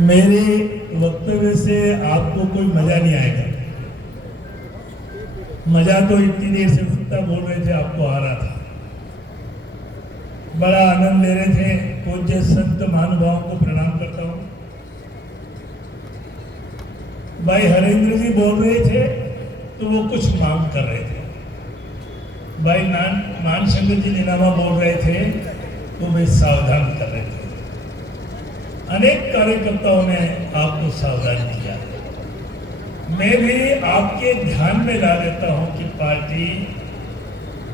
मेरे वक्तव्य से आपको कोई मजा नहीं आएगा। मजा तो इतनी देर से फुट्टा बोल रहे थे आपको आ रहा था, बड़ा आनंद ले रहे थे। पूज्य संत महानुभावों को प्रणाम करता हूँ। भाई हरेंद्र जी बोल रहे थे तो वो कुछ मांग कर रहे थे। भाई मान शंकर जी नीनामा बोल रहे थे तो वे सावधान कर रहे थे। अनेक कार्यकर्ताओं ने आपको सावधान किया। मैं भी आपके ध्यान में ला देता हूं कि पार्टी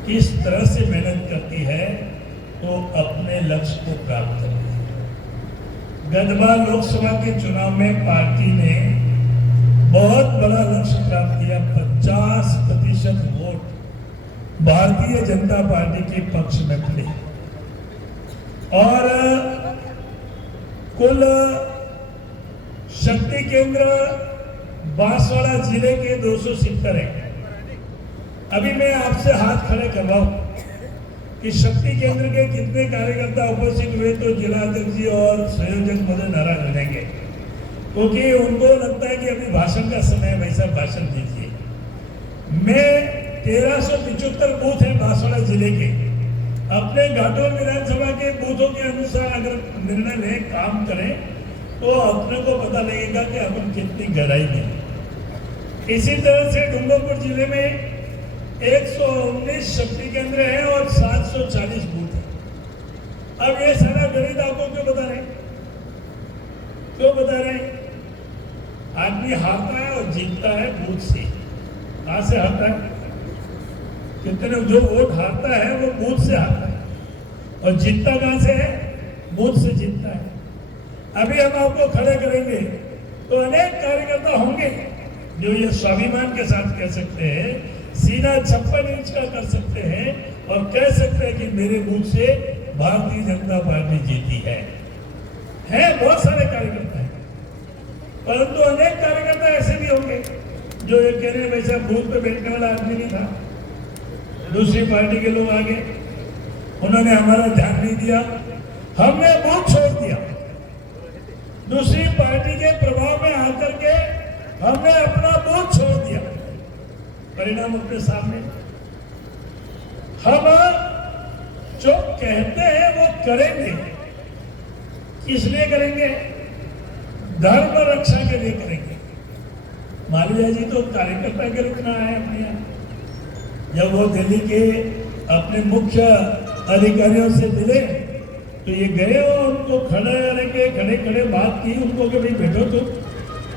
किस तरह से मेहनत करती है तो अपने लक्ष्य को प्राप्त करती है। गत बार लोकसभा के चुनाव में पार्टी ने बहुत बड़ा लक्ष्य प्राप्त किया। 50% वोट भारतीय जनता पार्टी के पक्ष में पड़े और कुल शक्ति केंद्र बांसवाड़ा जिले के 270 है। अभी मैं आपसे हाथ खड़े करवाऊं कि शक्ति केंद्र के कितने कार्यकर्ता उपस्थित हुए तो जिला अध्यक्ष जी और संयोजक मदन नाराज हो जाएंगे, क्योंकि उनको लगता है कि अभी भाषण का समय है, वैसा भाषण दीजिए। मैं 1375 बूथ है बांसवाड़ा जिले के, अपने घाटोल विधानसभा के बूथों के अनुसार अगर निर्णय लें, काम करें तो अपने को पता लगेगा कि अपन कितनी गहराई में। इसी तरह से डूंगरपुर जिले में 119 शक्ति केंद्र है और 740 बूथ है। अब ये सारा गणित आपको क्यों बता रहे, क्यों बता रहे? आदमी हारता है और जीतता है बूथ से। कहां से हारता है? कितने जो वोट हारता है वो बूथ से हारता है और जीतता कहां से है? बूथ से जीतता है। अभी हम आपको खड़े करेंगे तो अनेक कार्यकर्ता होंगे जो ये स्वाभिमान के साथ कह सकते हैं, सीना 56 इंच का कर सकते हैं और कह सकते हैं कि मेरे बूथ से भारतीय जनता पार्टी जीती है। बहुत सारे कार्यकर्ता हैं, परंतु अनेक कार्यकर्ता ऐसे भी होंगे जो ये कह रहे हैं वैसा बूथ पे बैठने वाला आदमी नहीं था, दूसरी पार्टी के लोग आ गए, उन्होंने हमारा ध्यान नहीं दिया, हमने बूथ छोड़ दिया। दूसरी पार्टी के प्रभाव में आकर के हमने अपना बूथ छोड़ दिया। परिणाम अपने सामने। हम जो कहते हैं वो करेंगे। किस लिए करेंगे? धर्म रक्षा के लिए करेंगे। मालवीय जी तो कार्यकर्ता के रूप में आए अपने यहाँ। जब वो दिल्ली के अपने मुख्य अधिकारियों से मिले तो ये गए और उनको खड़े खड़े बात की उनको कि भाई बैठो, तुम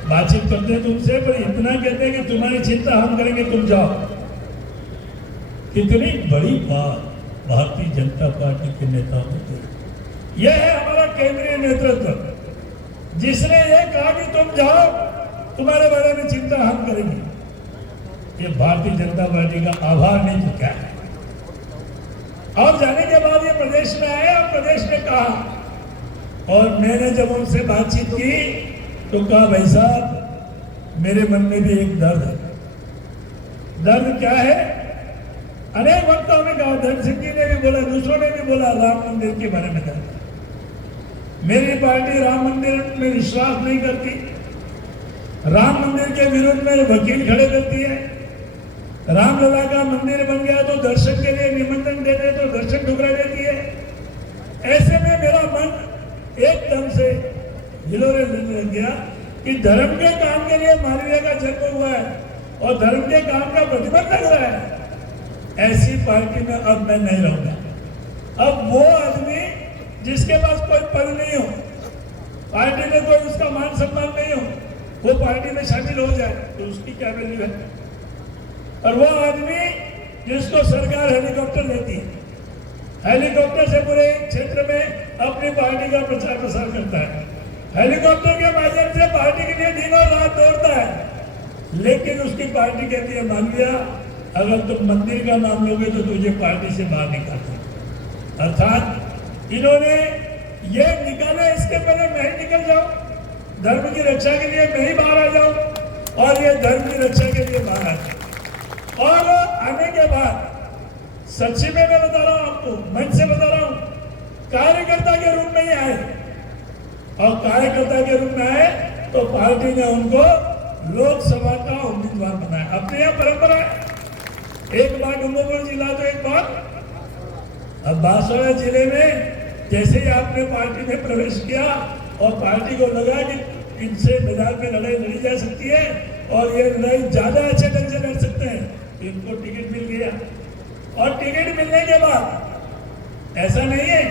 बातचीत करते हैं तुमसे, पर इतना कहते हैं कि तुम्हारी चिंता हम करेंगे, तुम जाओ। कितनी बड़ी बात भारतीय जनता पार्टी के नेताओं ने की। यह है हमारा केंद्रीय नेतृत्व, जिसने ये कहा कि तुम जाओ, तुम्हारे बारे में चिंता हम करेंगे। ये भारतीय जनता पार्टी का आभार नहीं तो क्या है। और जाने के बाद ये प्रदेश में आए और प्रदेश में कहा, और मैंने जब उनसे बातचीत की तो कहा भाई साहब मेरे मन में भी एक दर्द है। दर्द क्या है? अनेक वक्ताओं ने कहा, धन सिंह जी ने भी बोला, दूसरों ने भी बोला, राम मंदिर के बारे में दर्द। मेरी पार्टी राम मंदिर में विश्वास नहीं करती, राम मंदिर के विरुद्ध में वकील खड़े करती है। रामलला का मंदिर बन गया तो दर्शन के लिए निमंत्रण देते तो दर्शन ठुकरा देती है। ऐसे में मेरा मन एकदम से हिलोरे लेने लग गया कि धर्म के काम के लिए मालवीय का जन्म हुआ है और धर्म के काम का प्रतिबंध लग रहा है। ऐसी पार्टी में अब मैं नहीं रहूंगा। अब वो आदमी जिसके पास कोई पद नहीं हो, पार्टी में कोई उसका मान सम्मान नहीं हो, वो पार्टी में शामिल हो जाए तो उसकी क्या वैल्यू है? और वो आदमी जिसको सरकार हेलीकॉप्टर देती है, हेलीकॉप्टर से पूरे क्षेत्र में अपनी पार्टी का प्रचार प्रसार करता है, हेलीकॉप्टर के माध्यम से पार्टी के लिए दिन और रात दौड़ता है, लेकिन उसकी पार्टी कहती है मालवीय अगर तुम मंदिर का नाम लोगे तो तुझे पार्टी से बाहर निकाल देंगे। अर्थात इन्होंने ये निकाले, इसके पहले मैं ही निकल जाऊं, धर्म की रक्षा के लिए मैं ही बाहर आ जाऊं और ये धर्म की रक्षा के लिए बाहर आ जाए। और आने के बाद सच्ची में मैं बता रहा हूं आपको, मन से बता रहा हूं, कार्यकर्ता के रूप में ही आए, और कार्यकर्ता के रूप में आए तो पार्टी ने उनको लोकसभा का उम्मीदवार बनाया। अपने यहाँ परंपरा है, एक बार डूंगरपुर जिला तो एक बार। अब बांसवाड़ा जिले में जैसे ही आपने पार्टी में प्रवेश किया और पार्टी को लगा कि इनसे मैदान में लड़ाई लड़ी जा सकती है और ये लड़ाई ज्यादा अच्छे ढंग से लड़ सकते हैं, इनको टिकट मिल गया। और टिकट मिलने के बाद ऐसा नहीं है,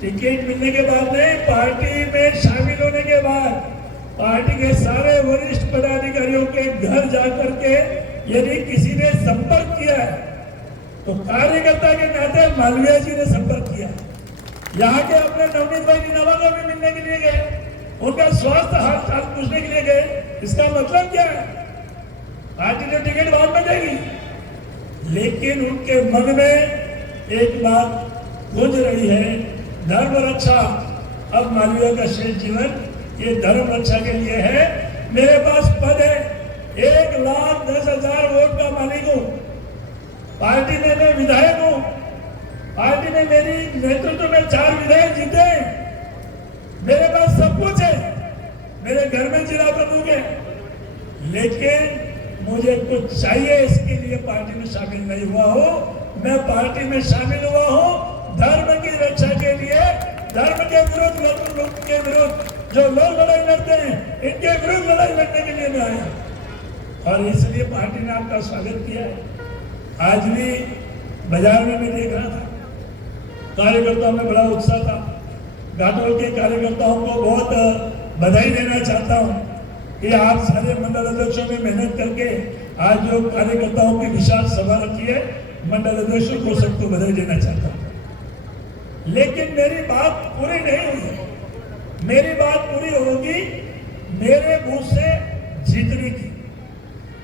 टिकट मिलने के बाद नहीं, पार्टी में शामिल होने के बाद पार्टी के सारे वरिष्ठ पदाधिकारियों के घर जाकर के यदि किसी ने संपर्क किया है तो कार्यकर्ता के नाते मालवीय जी ने संपर्क किया। यहाँ के अपने नवनीत भाई नीनावा को भी मिलने के लिए गए, उनका स्वास्थ्य हाल चाल पूछने के लिए गए। इसका मतलब क्या है? पार्टी ने टिकट बाद में देगी, लेकिन उनके मन में एक बात गूंज रही है, धर्म रक्षा। अब मालवीय का शेष जीवन ये धर्म रक्षा के लिए है। मेरे पास पद है, 1,10,000 वोट का मालिक हूं, पार्टी ने मैं विधायक हूं, पार्टी ने मेरी नेतृत्व में 4 विधायक जीते, मेरे पास सब कुछ है, मेरे घर में जिला प्रमुख है, लेकिन मुझे कुछ चाहिए, इसके लिए पार्टी में शामिल नहीं हुआ हूं। मैं पार्टी में शामिल हुआ हूं धर्म की रक्षा के लिए, धर्म के विरुद्ध, लोग के विरुद्ध जो लोग लड़ाई लड़ते हैं, इनके विरुद्ध लड़ाई लड़ने के लिए मैं आया और इसलिए पार्टी ने आपका स्वागत किया है। आज भी बाजार में मैं देख रहा था, कार्यकर्ताओं में बड़ा उत्साह था। घाटोल के कार्यकर्ताओं को बहुत बधाई देना चाहता हूं कि आप सारे मंडल अध्यक्षों में मेहनत करके आज जो कार्यकर्ताओं की विशाल सभा रखी है, मंडल अध्यक्षों को सबको बधाई देना चाहता हूं। लेकिन मेरी बात पूरी नहीं हुई, मेरी बात पूरी होगी मेरे मुंह से जीतने की।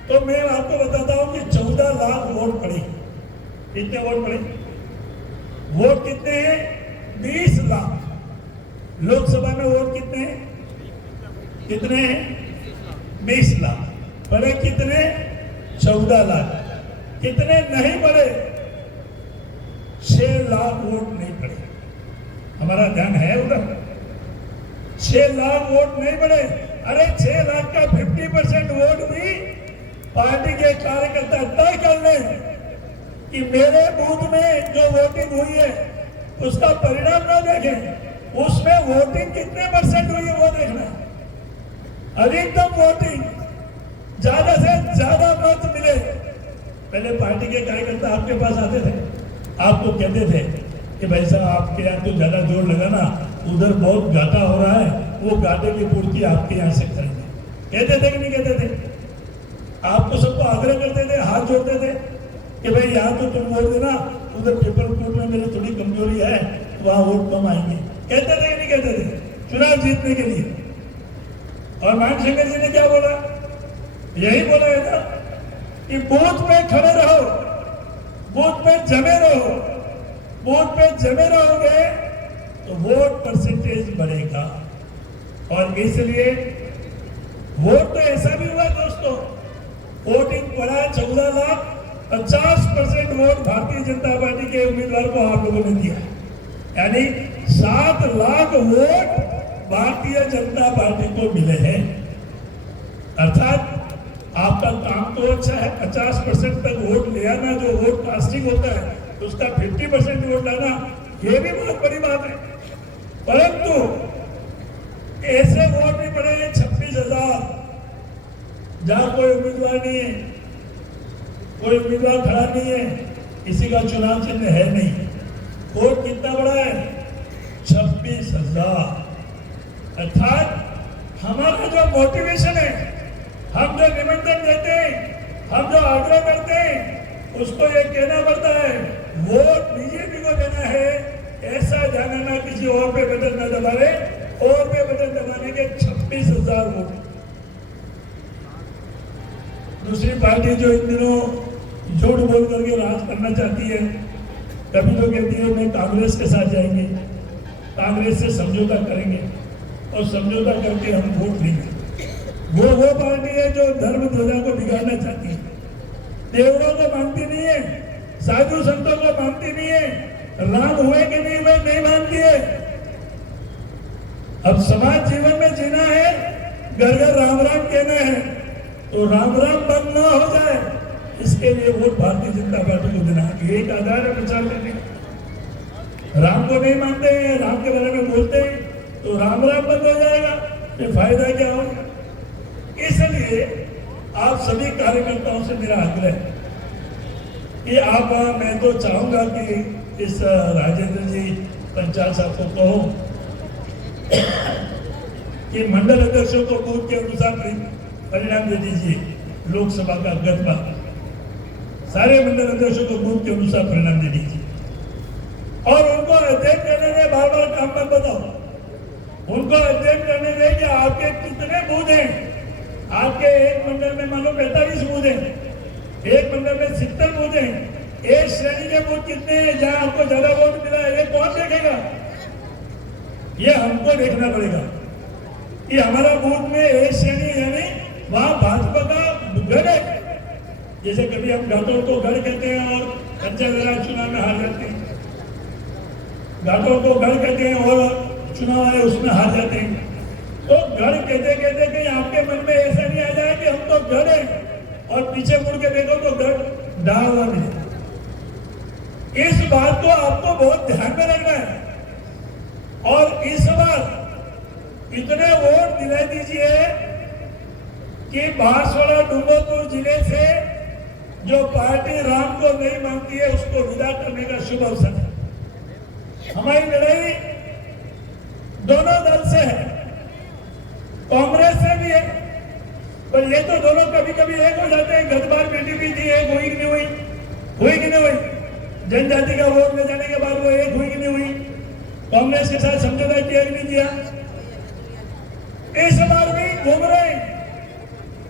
तो मैं आपको बताता हूं कि 14 लाख वोट पड़े। कितने वोट पड़े? वोट कितने हैं? 20 लाख। लोकसभा में वोट कितने हैं? कितने हैं? 20 लाख। पड़े कितने? 14 लाख। कितने नहीं पड़े? 6 लाख वोट नहीं पड़े। हमारा ध्यान है उधर। 6 लाख वोट नहीं पड़े। अरे 6 लाख का 50% वोट भी पार्टी के कार्यकर्ता तय कर लें कि मेरे बूथ में जो वोटिंग हुई है उसका परिणाम ना देखें, उसमें वोटिंग कितने % हुई है वो देखना। अधिकतम वोटिंग, ज्यादा से ज्यादा मत मिले। पहले पार्टी के कार्यकर्ता आपके पास आते थे, आपको कहते थे कि भाई साहब आपके यहाँ तो ज्यादा जोर लगा ना, उधर बहुत घाटा हो रहा है, वो घाटे की पूर्ति आपके यहाँ से करेंगे। कहते थे कि नहीं कहते थे? आपको सबको आग्रह करते थे, हाथ जोड़ते थे कि भाई यहाँ तो तुम वोट देना, उधर पेपरकोट में मेरी थोड़ी कमजोरी है, वहां वोट कम आएंगे। कहते थे कि नहीं कहते थे? चुनाव जीतने के लिए। और मानशंकर जी ने क्या बोला? यही बोला है ना कि बूथ पे खड़े रहो, बूथ पे जमे रहो, बूथ पे जमे रहोगे तो वोट परसेंटेज बढ़ेगा। और इसलिए वोट तो ऐसा भी हुआ दोस्तों, वोटिंग पड़ा 14 लाख, 50% वोट भारतीय जनता पार्टी के उम्मीदवार को आप लोगों ने दिया, यानी 7 लाख वोट भारतीय जनता पार्टी को मिले हैं। अर्थात आपका काम तो अच्छा है, 50% तक वोट ले आना, जो वोट कास्टिंग होता है उसका 50% वोट लाना, ये भी बहुत बड़ी बात है। परंतु ऐसे वोट भी पड़े 26,000, जहां कोई उम्मीदवार नहीं है, कोई उम्मीदवार खड़ा नहीं है, किसी का चुनाव चिन्ह है नहीं। वोट कितना बड़ा है? 26,000। अर्थात हमारा जो मोटिवेशन है, हम जो निमंत्रण देते हैं, हम जो आग्रह करते हैं, उसको ये कहना पड़ता है वोट बीजेपी को देना है, ऐसा जाना ना किसी और पे बटन न दबाए, और पे बटन दबाने के 26,000 वोट। दूसरी पार्टी जो इन दिनों झूठ बोल करके राज करना चाहती है, कभी तो कहती है मैं कांग्रेस के साथ जाएंगे, कांग्रेस से समझौता करेंगे और समझौता करके हम वोट लेंगे। वो पार्टी है जो धर्म ध्वजा को बिगाड़ना चाहती है, देवरों को मानती नहीं है, साधु संतों को मानती नहीं है, राम हुए कि नहीं हुए नहीं मानती है। अब समाज जीवन में जीना है, घर घर राम राम कहना है, तो राम राम बंद ना हो जाए, इसके लिए वोट भारतीय जनता पार्टी को देना एक आधार है प्रचार करने का। राम को नहीं मानते हैं, राम के बारे में बोलते हैं, तो राम राम बंद हो जाएगा, फिर फायदा क्या होगा। इसलिए आप सभी कार्यकर्ताओं से मेरा आग्रह है कि आप, मैं तो चाहूंगा कि इस राजेंद्र जी पंचाल साहब को कहो कि मंडल अध्यक्षों को बूथ के अनुसार परिणाम दे दीजिए। लोकसभा का गतबा सारे मंडल अध्यक्षों को बूथ के अनुसार परिणाम दे दीजिए और उनको अध्ययन करने में बार बार काम मत बताओ। उनको अध्ययन करने में कि आपके कितने बूथ हैं। आपके एक मंडल में मानो 45 बूथ हैं, एक मंडल में 70 बूथ हैं, एक श्रेणी के बूथ कितने हैं जहां आपको ज्यादा वोट मिला है, ये कौन देखेगा? ये हमको देखना पड़ेगा कि हमारा बूथ में एक श्रेणी यानी वहां भाजपा का गढ़ है। जैसे कभी हम घाटों को गढ़ कहते हैं और पंचायत राज चुनाव में हार जाते हैं, घाटों को गढ़ कहते हैं और चुनाव आए उसमें हार जाते हैं। तो गढ़ कहते कहते कहीं आपके मन में ऐसा नहीं आ जाए कि हम तो गढ़ हैं और पीछे मुड़ के देखो तो गढ़ डा हुआ मिले। इस बात को आपको बहुत ध्यान में रखना है और इस बार इतने वोट दिला दीजिए कि बांसवाड़ा डूंगरपुर जिले से जो पार्टी राम को नहीं मानती है उसको विदा करने का शुभ अवसर है। हमारी लड़ाई दोनों दल से है, कांग्रेस से भी है, पर ये तो दोनों कभी कभी एक हो जाते हैं। गत बार बीजेपी थी, एक हुई कि नहीं हुई, हुई कि नहीं हुई। जनजाति का वोट ले जाने के बाद वो एक हुई कि नहीं हुई, कांग्रेस के साथ समझौता किया कि नहीं किया। इस बार भी घूम रहे,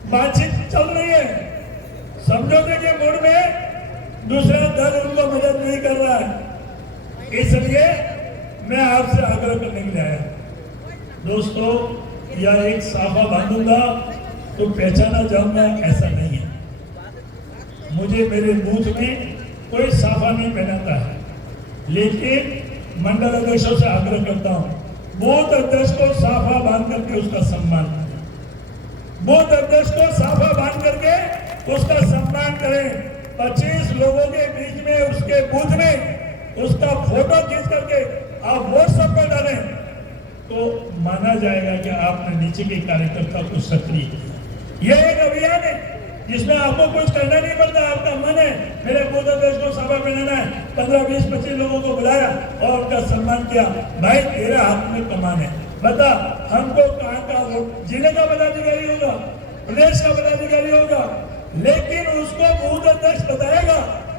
बातचीत चल रही है, समझौते के मूड में दूसरा दल उनको मदद नहीं कर रहा है। इसलिए मैं आपसे आग्रह करने के लिए आया। दोस्तों, या एक साफा बांधूंगा तो पहचाना जाऊंगा, ऐसा नहीं है। मुझे मेरे बूथ में कोई साफा नहीं पहनाता है, लेकिन मंडल अध्यक्षों से आग्रह करता हूं, बूथ अध्यक्ष को साफा बांध करके उसका सम्मान करें। बूथ अध्यक्ष को साफा बांध करके उसका सम्मान करें। 25 लोगों के बीच में उसके बूथ में उसका फोटो खींच करके आप व्हाट्सएप पर डालें तो माना जाएगा कि आपने नीचे के कार्यकर्ता को सक्रिय किया। यह एक अभियान है जिसमें आपको कुछ करना नहीं पड़ता। आपका मन है मेरे बूथ अध्यक्ष को सभा में लेना है, 15, 20, 25 लोगों को बुलाया और उनका सम्मान किया। भाई तेरे हाथ में कमान है, बता हमको कहाँ का वोट। जिले का पदाधिकारी होगा, प्रदेश का पदाधिकारी होगा, लेकिन उसको बूथ अध्यक्ष बताएगा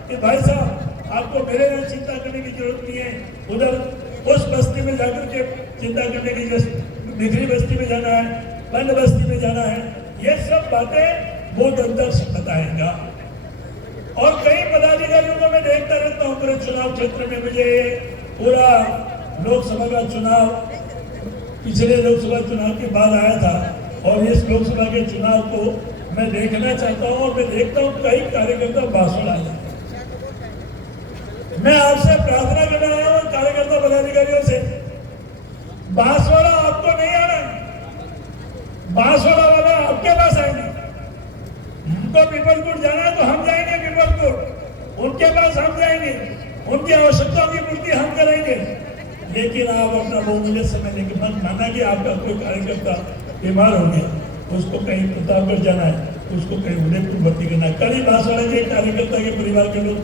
कि भाई साहब आपको मेरे यहाँ चिंता करने की जरूरत नहीं है, उधर उस बस्ती में जाकर के चिंता करने की जरूरत, बिखरी बस्ती में जाना है, बंद बस्ती में जाना है। ये सब बातें बूथ अध्यक्ष बताएगा। और कई पदाधिकारियों को मैं देखता रहता हूँ पूरे चुनाव क्षेत्र में। मुझे पूरा लोकसभा का चुनाव पिछले लोकसभा चुनाव के बाद आया था और इस लोकसभा के चुनाव को मैं देखना चाहता हूँ और मैं देखता हूँ कई कार्यकर्ता भाषण आ जाते। मैं आपसे प्रार्थना करना आया हूँ कार्यकर्ता पदाधिकारियों से, बांसवाड़ा आपको नहीं आना, बांसवाड़ा वाला आपके पास आएंगे। उनको पीपलपुर जाना है तो हम जाएंगे पीपलपुर, उनके पास हम जाएंगे, उनकी आवश्यकताओं की पूर्ति हम करेंगे। लेकिन आप अपना बहुमूल्य समय लेके मत माना कि आपका कोई कार्यकर्ता बीमार हो गया, उसको कहीं प्रतापगढ़ जाना है, उसको कहीं उदयपुर भर्ती करना है। कल ही बांसवाड़ा के कार्यकर्ता के परिवार के लोग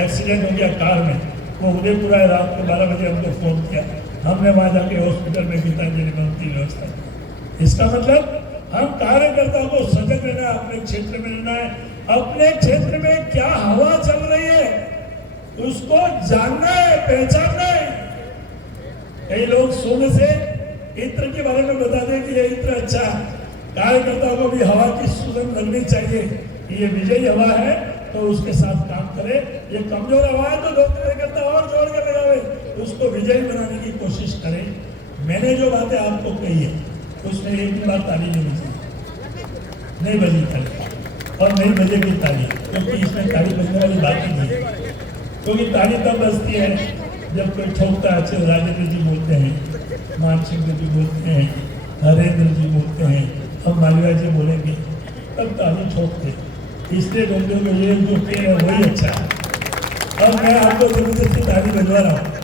एक्सीडेंट हो गया कार में, वो उदयपुर आए, रात को 12 बजे हमको फोन किया, हमने वहां जाके हॉस्पिटल में गीतांजलि में उनकी व्यवस्था की। इसका मतलब हम कार्यकर्ताओं को सजग रहना है, अपने क्षेत्र में रहना है, अपने क्षेत्र में क्या हवा चल रही है उसको जानना है, पहचानना है। कई लोग सोने से इत्र के बारे में बता दें कि ये इत्र अच्छा है, कार्यकर्ताओं को भी हवा की सुगंध लगनी चाहिए, ये विजयी हवा है तो उसके साथ काम करे। ये कमजोर हवा है तो 2 कार्यकर्ता और जोड़ कर लगावे, उसको विजयी बनाने की कोशिश करें। मैंने जो बातें आपको कही है उसमें एक भी बार ताली नहीं बजी, नहीं बजी ताली और नहीं बजेगी ताली, क्योंकि इसमें ताली बजने वाली बात ही नहीं है। क्योंकि ताली तब बजती है जब कोई ठोकता है, अच्छे राजेंद्र जी बोलते हैं मान सिंह जी बोलते हैं, हरेंद्र जी बोलते हैं, अब मालवीय जी बोलेंगे, तब ताली ठोकते। इसलिए बंदे में ये जो पेड़ है वही अच्छा है। अब मैं आपको जबरदस्ती ताली बजवा रहा हूँ।